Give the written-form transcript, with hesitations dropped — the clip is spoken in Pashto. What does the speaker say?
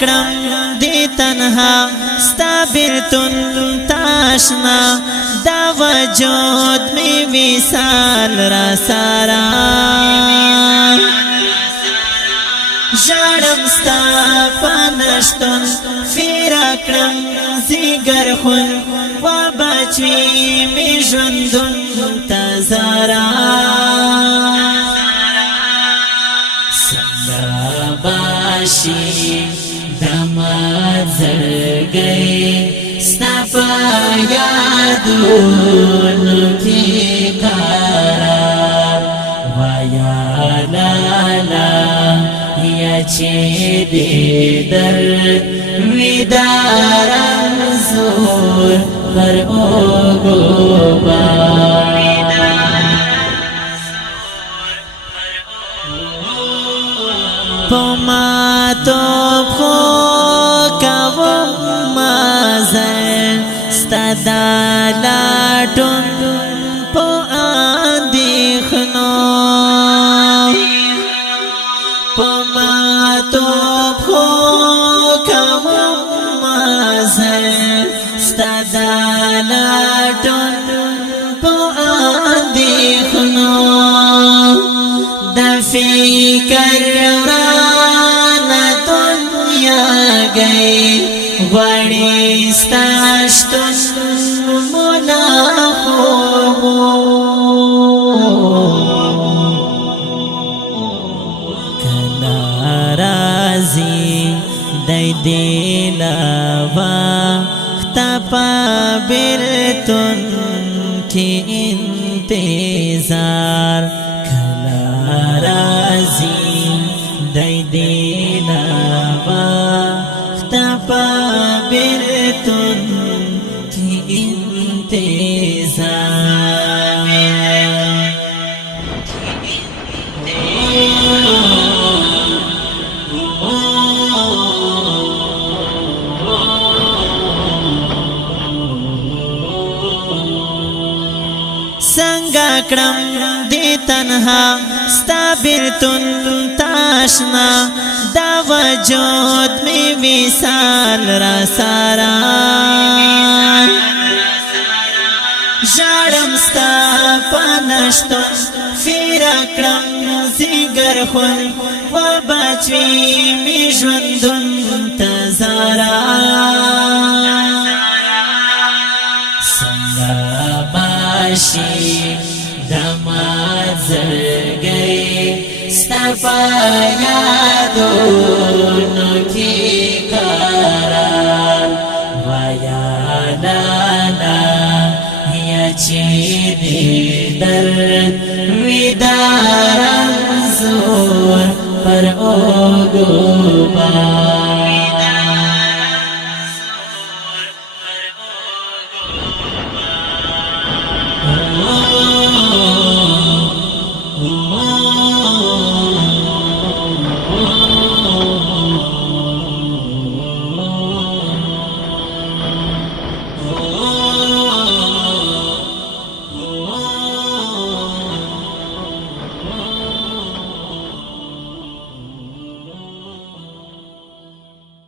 کړم دی تنها ستا بیلتون تاشنا دا وجود می وصال را سارا ژړم ستا په نشتون فیرا کړم زیګر خون و بچوي می ژوندون تزارا څنګه باشي دمات زړګی ستا په یادونو کې قرار وایا لالا یا چې دې درد ویدار انځور پر اوږو پماتو خو کوم مازن ستدا لاټون په اندېښنو پماتو خو کوم مازن ستدا لاټون په اندېښنو د فکر غړي ستاشتون مولا کلا رازي دای دلاوا خطا بیلتون کی انتظار کلا رازي دای دلاوا خطا بیلتون کی انتظار څنګه کړم دی تنها ستا بیلتون تاشنا دا وجود می وصال را سارا ژړم ستا په نشتون فیرا کړم زیګر خون و بچوي می ژوندون تزارا څنګه باشي دمات زړګی ستا په یادونو کې قرار وایا لالا یا چې دې درد